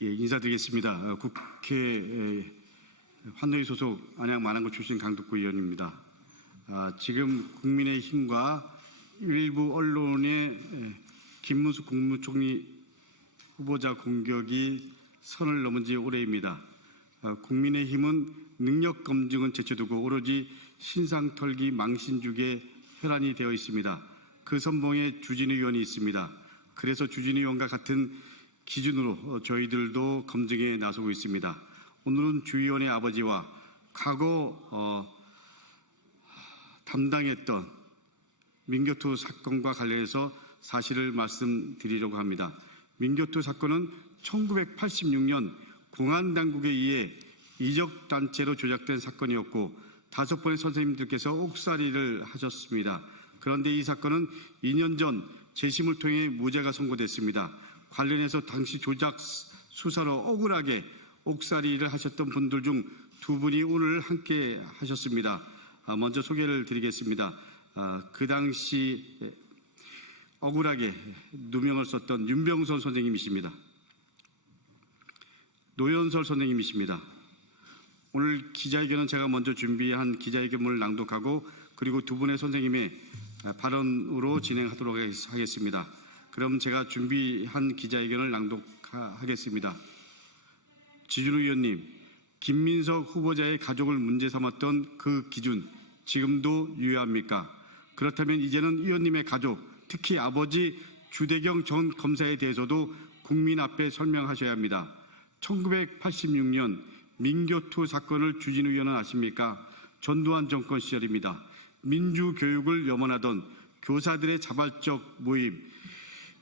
예, 인사드리겠습니다. 국회 환노위 소속 안양 만안구 출신 강덕구 의원입니다. 지금 국민의힘과 일부 언론의 김문수 국무총리 후보자 공격이 선을 넘은 지 오래입니다. 국민의힘은 능력 검증은 제쳐두고 오로지 신상 털기 망신주기에 혈안이 되어 있습니다. 그 선봉에 주진우 의원이 있습니다. 그래서 주진우 의원과 같은 기준으로 저희들도 검증에 나서고 있습니다. 오늘은 주 의원의 아버지와 과거 담당했던 민교토 사건과 관련해서 사실을 말씀드리려고 합니다. 민교토 사건은 1986년 공안당국에 의해 이적단체로 조작된 사건이었고 5번의 선생님들께서 옥살이를 하셨습니다. 그런데 이 사건은 2년 전 재심을 통해 무죄가 선고됐습니다. 관련해서 당시 조작 수사로 억울하게 옥살이를 하셨던 분들 중 2분이 오늘 함께 하셨습니다. 먼저 소개를 드리겠습니다. 그 당시 억울하게 누명을 썼던 윤병선 선생님이십니다. 노현설 선생님이십니다. 오늘 기자회견은 제가 먼저 준비한 기자회견문을 낭독하고 그리고 2분의 선생님의 발언으로 진행하도록 하겠습니다. 그럼 제가 준비한 기자회견을 낭독하겠습니다. 주진우 의원님, 김민석 후보자의 가족을 문제 삼았던 그 기준 지금도 유효합니까? 그렇다면 이제는 의원님의 가족, 특히 아버지 주대경 전 검사에 대해서도 국민 앞에 설명하셔야 합니다. 1986년 민교토 사건을 주진우 의원은 아십니까? 전두환 정권 시절입니다. 민주교육을 염원하던 교사들의 자발적 모임,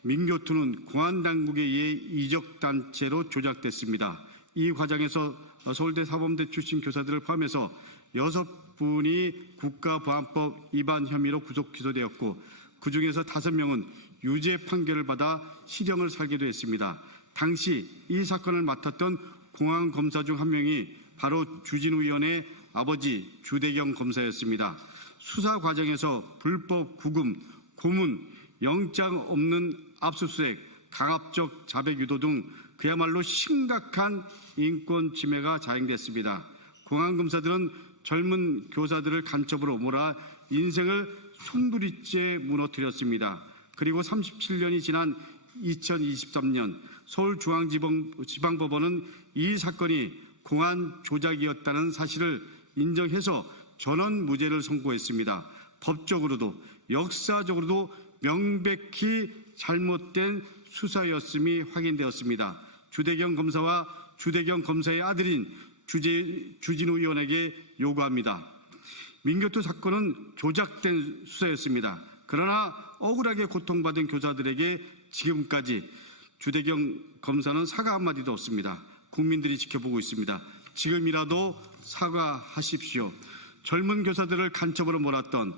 민교토는 공안당국에 의해 이적단체로 조작됐습니다. 이 과정에서 서울대 사범대 출신 교사들을 포함해서 6분이 국가보안법 위반 혐의로 구속 기소되었고 그중에서 5명은 유죄 판결을 받아 실형을 살기도 했습니다. 당시 이 사건을 맡았던 공안검사 중 한 명이 바로 주진우 의원의 아버지 주대경 검사였습니다. 수사 과정에서 불법 구금, 고문, 영장 없는 압수수색, 강압적 자백 유도 등 그야말로 심각한 인권 침해가 자행됐습니다. 공안검사들은 젊은 교사들을 간첩으로 몰아 인생을 송두리째 무너뜨렸습니다. 그리고 37년이 지난 2023년 서울중앙지방법원은 이 사건이 공안 조작이었다는 사실을 인정해서 전원 무죄를 선고했습니다. 법적으로도 역사적으로도 명백히 잘못된 수사였음이 확인되었습니다. 주대경 검사와 주대경 검사의 아들인 주진우 의원에게 요구합니다. 민교토 사건은 조작된 수사였습니다. 그러나 억울하게 고통받은 교사들에게 지금까지 주대경 검사는 사과 한마디도 없습니다. 국민들이 지켜보고 있습니다. 지금이라도 사과하십시오. 젊은 교사들을 간첩으로 몰았던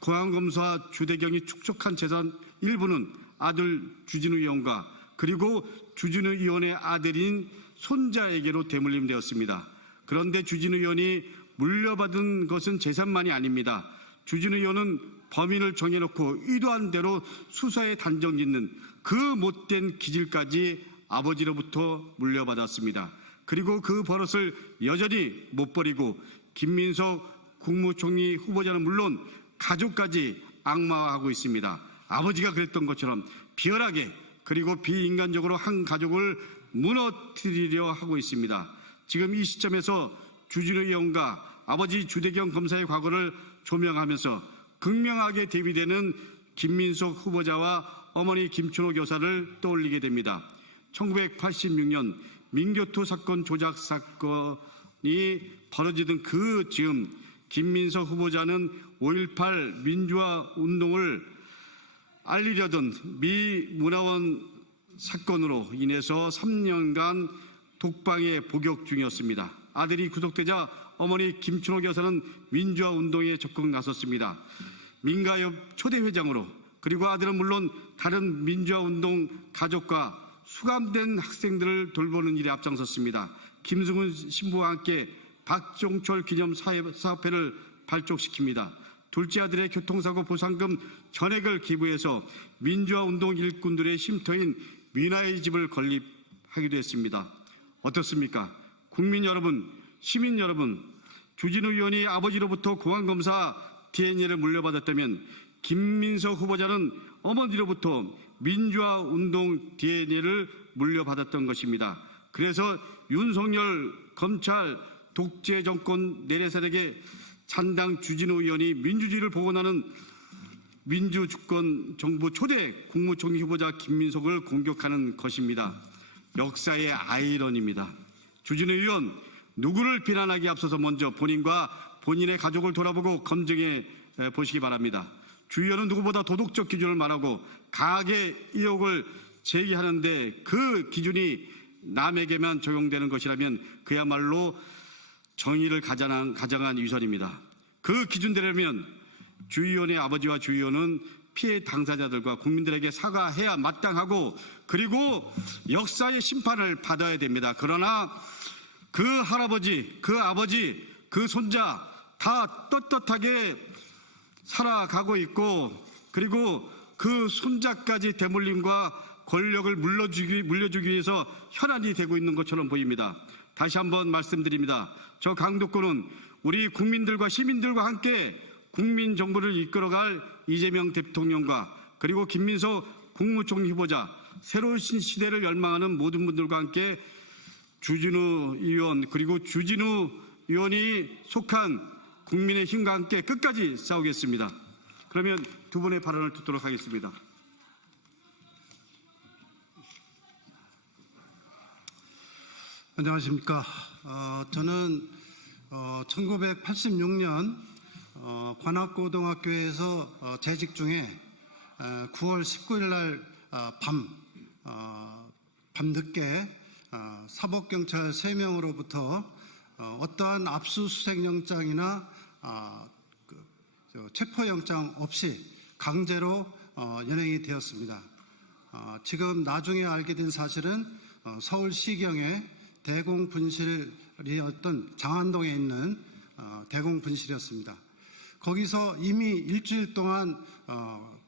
공안검사 주대경이 축적한 재산 일부는 아들 주진우 의원과 그리고 주진우 의원의 아들인 손자에게로 대물림되었습니다. 그런데 주진우 의원이 물려받은 것은 재산만이 아닙니다. 주진우 의원은 범인을 정해놓고 의도한 대로 수사에 단정 짓는 그 못된 기질까지 아버지로부터 물려받았습니다. 그리고 그 버릇을 여전히 못 버리고 김민석 국무총리 후보자는 물론 가족까지 악마화하고 있습니다. 아버지가 그랬던 것처럼 비열하게 그리고 비인간적으로 한 가족을 무너뜨리려 하고 있습니다. 지금 이 시점에서 주진우 의원과 아버지 주대경 검사의 과거를 조명하면서 극명하게 대비되는 김민석 후보자와 어머니 김춘호 교사를 떠올리게 됩니다. 1986년 민교토 사건 조작 사건이 벌어지던 그 즈음 김민석 후보자는 5.18 민주화 운동을 알리려던 미 문화원 사건으로 인해서 3년간 독방에 복역 중이었습니다. 아들이 구속되자 어머니 김춘호 교사는 민주화 운동에 적극 나섰습니다. 민가협 초대 회장으로 그리고 아들은 물론 다른 민주화 운동 가족과 수감된 학생들을 돌보는 일에 앞장섰습니다. 김승훈 신부와 함께 박종철 기념 사업회를 발족시킵니다. 둘째 아들의 교통사고 보상금 전액을 기부해서 민주화 운동 일꾼들의 쉼터인 민아의 집을 건립하기도 했습니다. 어떻습니까? 국민 여러분, 시민 여러분, 주진우 의원이 아버지로부터 공안검사 DNA를 물려받았다면 김민석 후보자는 어머니로부터 민주화운동 DNA를 물려받았던 것입니다. 그래서 윤석열 검찰 독재 정권 내래세력의 찬당 주진우 의원이 민주주의를 복원하는 민주주권 정부 초대 국무총리 후보자 김민석을 공격하는 것입니다. 역사의 아이러니입니다. 주진우 의원, 누구를 비난하기 앞서서 먼저 본인과 본인의 가족을 돌아보고 검증해 보시기 바랍니다. 주 의원은 누구보다 도덕적 기준을 말하고 강하게 의혹을 제기하는데 그 기준이 남에게만 적용되는 것이라면 그야말로 정의를 가장한 위선입니다. 그 기준대로면 주 의원의 아버지와 주 의원은 피해 당사자들과 국민들에게 사과해야 마땅하고 그리고 역사의 심판을 받아야 됩니다. 그러나 그 할아버지, 그 아버지, 그 손자 다 떳떳하게 살아가고 있고 그리고 그 손자까지 대물림과 권력을 물려주기 위해서 혈안이 되고 있는 것처럼 보입니다. 다시 한번 말씀드립니다. 저 강도권은 우리 국민들과 시민들과 함께 국민 정부를 이끌어갈 이재명 대통령과 그리고 김민석 국무총리 후보자 새로운 시대를 열망하는 모든 분들과 함께 주진우 의원 그리고 주진우 의원이 속한 국민의힘과 함께 끝까지 싸우겠습니다. 그러면 두 분의 발언을 듣도록 하겠습니다. 안녕하십니까. 저는 1986년 관악고등학교에서 재직 중에 9월 19일 날 밤늦게 사법경찰 3명으로부터 어떠한 압수수색영장이나 체포영장 없이 강제로 연행이 되었습니다. 지금 나중에 알게 된 사실은 서울시경의 대공분실이었던 장안동에 있는 대공분실이었습니다. 거기서 이미 일주일 동안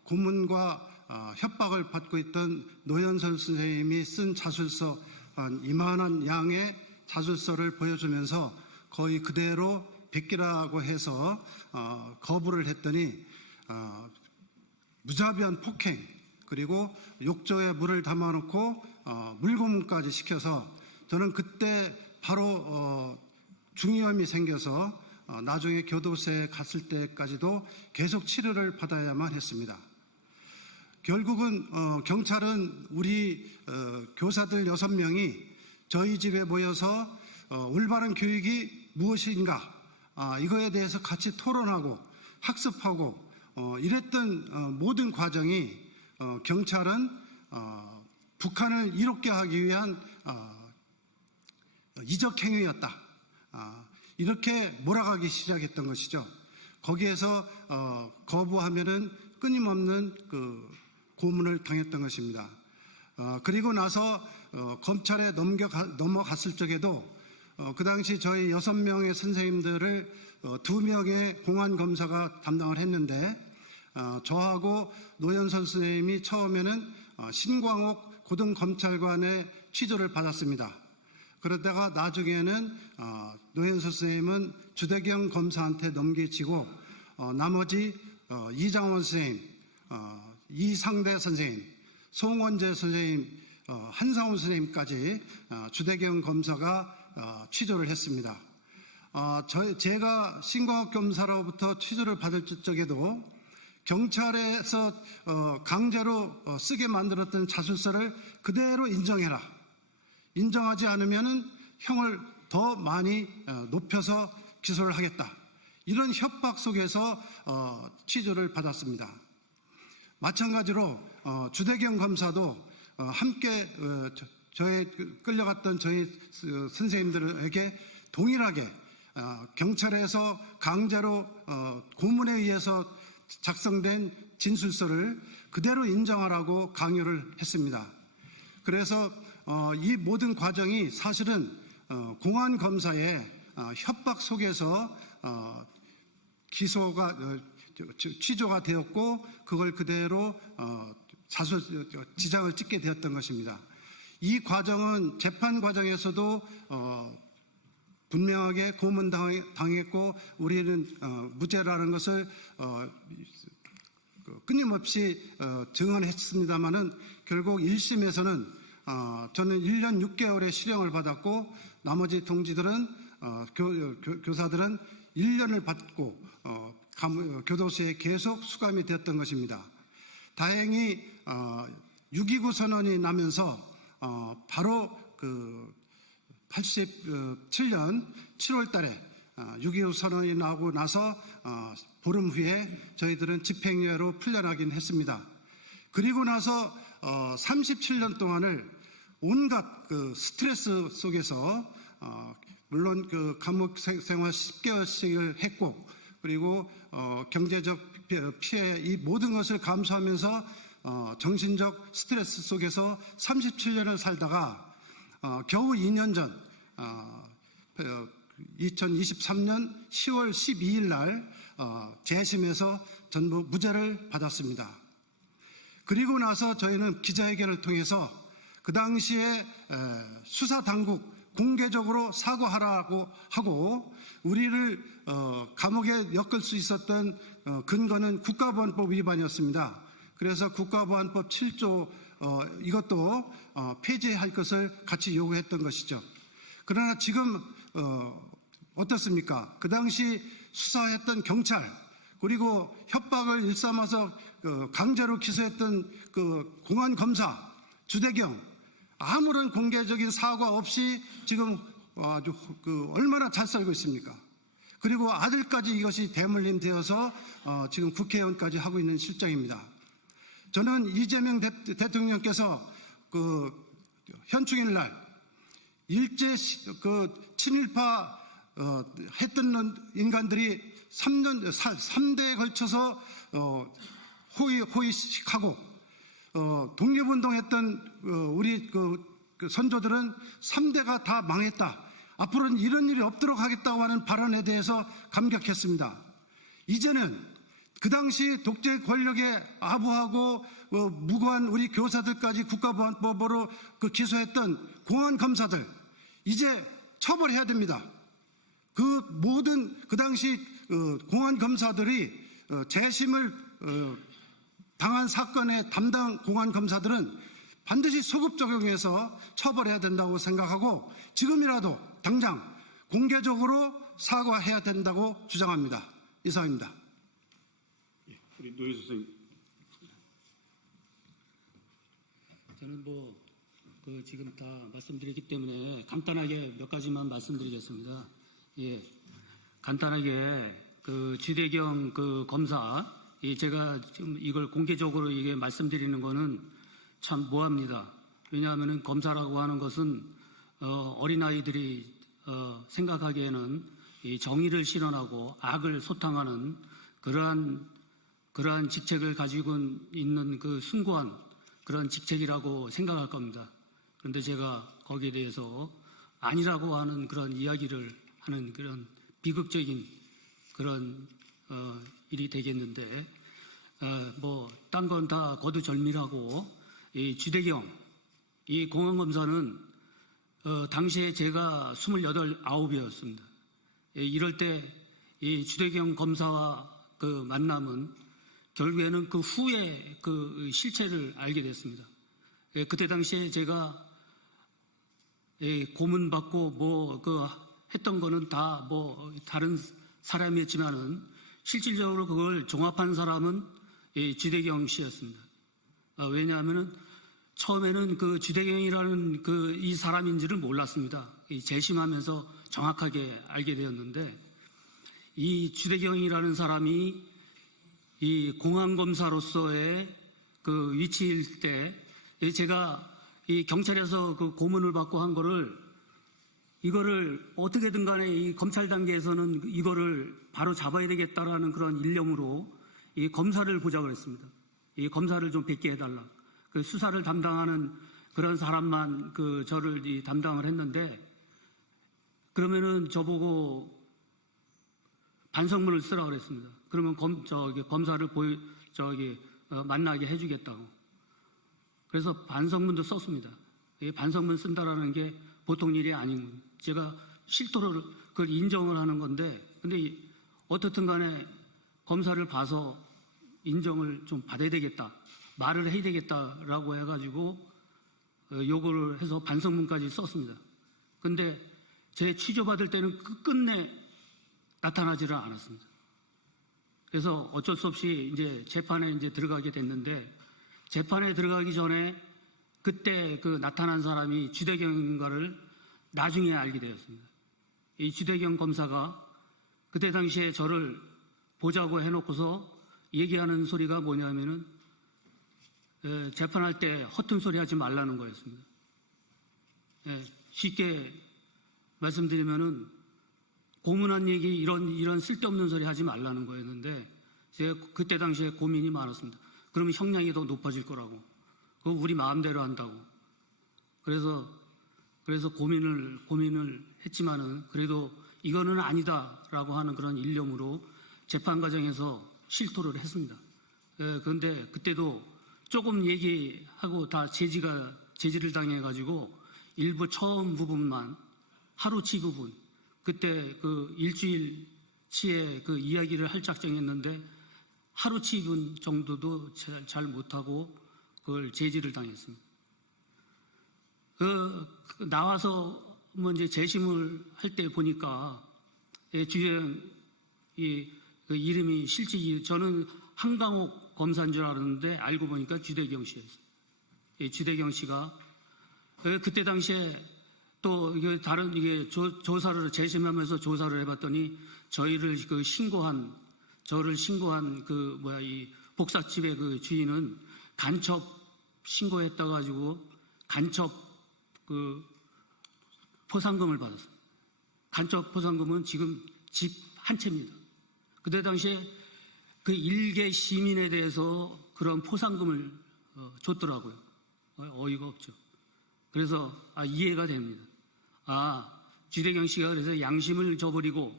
고문과 협박을 받고 있던 노현설 선생님이 쓴 자술서 한 이만한 양의 자술서를 보여주면서 거의 그대로 베끼라고 해서 거부를 했더니 무자비한 폭행 그리고 욕조에 물을 담아놓고 물고문까지 시켜서 저는 그때 바로 중이염이 생겨서 나중에 교도소에 갔을 때까지도 계속 치료를 받아야만 했습니다. 결국은 경찰은 우리 교사들 6명이 저희 집에 모여서 올바른 교육이 무엇인가 이거에 대해서 같이 토론하고 학습하고 이랬던 모든 과정이 경찰은 북한을 이롭게 하기 위한 이적 행위였다. 이렇게 몰아가기 시작했던 것이죠. 거기에서 거부하면은 끊임없는 그 고문을 당했던 것입니다. 그리고 나서 검찰에 넘어갔을 적에도 그 당시 저희 6명의 선생님들을 2명의 공안검사가 담당을 했는데 저하고 노현선 선생님이 처음에는 신광옥 고등검찰관의 취조를 받았습니다. 그러다가 나중에는 노현선 선생님은 주대경 검사한테 넘겨지고 나머지 이장원 선생님, 이상대 선생님, 송원재 선생님, 한상훈 선생님까지 주대경 검사가 취조를 했습니다. 제가 신광옥 검사로부터 취조를 받을 적에도 경찰에서 강제로 쓰게 만들었던 자술서를 그대로 인정해라. 인정하지 않으면 형을 더 많이 높여서 기소를 하겠다. 이런 협박 속에서 취조를 받았습니다. 마찬가지로 주대경 검사도 함께 저의 끌려갔던 저희 선생님들에게 동일하게 경찰에서 강제로 고문에 의해서 작성된 진술서를 그대로 인정하라고 강요를 했습니다. 그래서 이 모든 과정이 사실은 공안검사의 협박 속에서 취조가 되었고 그걸 그대로 지장을 찍게 되었던 것입니다. 이 과정은 재판 과정에서도 분명하게 고문당했고 우리는 무죄라는 것을 끊임없이 증언했습니다마는 결국 1심에서는 저는 1년 6개월의 실형을 받았고 나머지 동지들은 교사들은 1년을 받고 교도소에 계속 수감이 되었던 것입니다. 다행히 6.29 선언이 나면서 바로 그 87년 7월 달에 6.25 선언이 나오고 나서 보름 후에 저희들은 집행유예로 풀려나긴 했습니다. 그리고 나서 37년 동안을 온갖 그 스트레스 속에서 물론 그 감옥 생활 10개월씩을 했고 그리고 경제적 피해 이 모든 것을 감수하면서 정신적 스트레스 속에서 37년을 살다가 겨우 2년 전 2023년 10월 12일 날 재심에서 전부 무죄를 받았습니다. 그리고 나서 저희는 기자회견을 통해서 그 당시에 수사당국 공개적으로 사과하라고 하고 우리를 감옥에 엮을 수 있었던 근거는 국가보안법 위반이었습니다. 그래서 국가보안법 7조 이것도 폐지할 것을 같이 요구했던 것이죠. 그러나 지금 어떻습니까? 그 당시 수사했던 경찰 그리고 협박을 일삼아서 강제로 기소했던 그 공안검사 주대경 아무런 공개적인 사과 없이 지금 아주 얼마나 잘 살고 있습니까? 그리고 아들까지 이것이 대물림 되어서 지금 국회의원까지 하고 있는 실정입니다. 저는 이재명 대통령께서 그 현충일 날 일제 친일파 했던 인간들이 3대에 걸쳐서 호의식하고 독립운동했던 우리 그 선조들은 3대가 다 망했다. 앞으로는 이런 일이 없도록 하겠다고 하는 발언에 대해서 감격했습니다. 이제는 그 당시 독재 권력에 아부하고 무고한 우리 교사들까지 국가보안법으로 기소했던 공안검사들 이제 처벌해야 됩니다. 그 모든 그 당시 공안검사들이 재심을 당한 사건의 담당 공안검사들은 반드시 소급 적용해서 처벌해야 된다고 생각하고 지금이라도 당장 공개적으로 사과해야 된다고 주장합니다. 이상입니다. 우리 노희 선생님. 저는 지금 다 말씀드렸기 때문에 간단하게 몇 가지만 말씀드리겠습니다. 예, 간단하게 주대경 검사, 제가 지금 이걸 공개적으로 이게 말씀드리는 거는 참 모호합니다. 왜냐하면 검사라고 하는 것은 어린아이들이 생각하기에는 이 정의를 실현하고 악을 소탕하는 그러한 직책을 가지고 있는 그 숭고한 그런 직책이라고 생각할 겁니다. 그런데 제가 거기에 대해서 아니라고 하는 그런 이야기를 하는 그런 비극적인 그런 일이 되겠는데 딴 건 다 거두절미하고 이 주대경 이 공안검사는 당시에 제가 28, 9이었습니다. 이럴 때 이 주대경 검사와 그 만남은 결국에는 그 후에 그 실체를 알게 됐습니다. 그때 당시에 제가 고문받고 했던 거는 다 다른 사람이었지만은 실질적으로 그걸 종합한 사람은 주대경 씨였습니다. 왜냐하면은 처음에는 그 주대경이라는 이 사람인지를 몰랐습니다. 재심하면서 정확하게 알게 되었는데 이 주대경이라는 사람이 이 공안검사로서의 그 위치일 때 제가 이 경찰에서 그 고문을 받고 한 이거를 어떻게든 간에 이 검찰 단계에서는 이거를 바로 잡아야 되겠다라는 그런 일념으로 이 검사를 보자고 했습니다. 이 검사를 좀 뵙게 해달라. 그 수사를 담당하는 그런 사람만 저를 담당을 했는데 그러면은 저보고 반성문을 쓰라고 그랬습니다. 그러면 검사를 만나게 해주겠다고. 그래서 반성문도 썼습니다. 이 반성문 쓴다라는 게 보통 일이 아닌, 제가 실토를 그걸 인정을 하는 건데, 근데 어떻든 간에 검사를 봐서 인정을 좀 받아야 되겠다, 말을 해야 되겠다라고 해가지고 요거를 해서 반성문까지 썼습니다. 근데 제 취조받을 때는 끝내 나타나지를 않았습니다. 그래서 어쩔 수 없이 이제 재판에 이제 들어가게 됐는데, 재판에 들어가기 전에 그때 그 나타난 사람이 주대경인가를 나중에 알게 되었습니다. 이 주대경 검사가 그때 당시에 저를 보자고 해놓고서 얘기하는 소리가 뭐냐면은 재판할 때 허튼 소리 하지 말라는 거였습니다. 쉽게 말씀드리면은 고문한 얘기 이런 쓸데없는 소리 하지 말라는 거였는데, 제가 그때 당시에 고민이 많았습니다. 그러면 형량이 더 높아질 거라고. 그거 우리 마음대로 한다고. 그래서 고민을 했지만은 그래도 이거는 아니다라고 하는 그런 일념으로 재판 과정에서 실토를 했습니다. 그런데 그때도 조금 얘기하고 다 제지를 당해가지고 일부 처음 부분만 하루치 부분, 그때 그 일주일치의 그 이야기를 할 작정했는데 하루치 부분 정도도 잘 못하고 그걸 제지를 당했습니다. 나와서 뭐 이제 재심을 할 때 보니까 주행 그 이름이 실제 저는 한강옥 검사인 줄 알았는데 알고 보니까 주대경 씨였어요. 주대경 씨가 그때 당시에 또 이게 다른 이게 조사를 재심하면서 조사를 해봤더니 저를 신고한 이 복사집의 그 주인은 간첩 신고했다 가지고 간첩 그 포상금을 받았어요. 간첩 포상금은 지금 집 한 채입니다. 그때 당시에 그 일개 시민에 대해서 그런 포상금을 줬더라고요. 어이가 없죠. 그래서 이해가 됩니다. 주대경 씨가 그래서 양심을 저버리고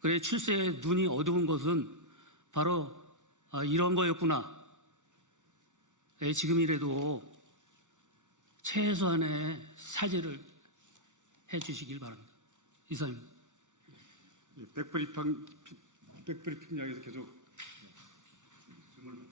그래 출세에 눈이 어두운 것은 바로 이런 거였구나. 지금이라도 최소한의 사죄를 해 주시길 바랍니다. 이상입니다. 백브리핑장에서 계속 질문을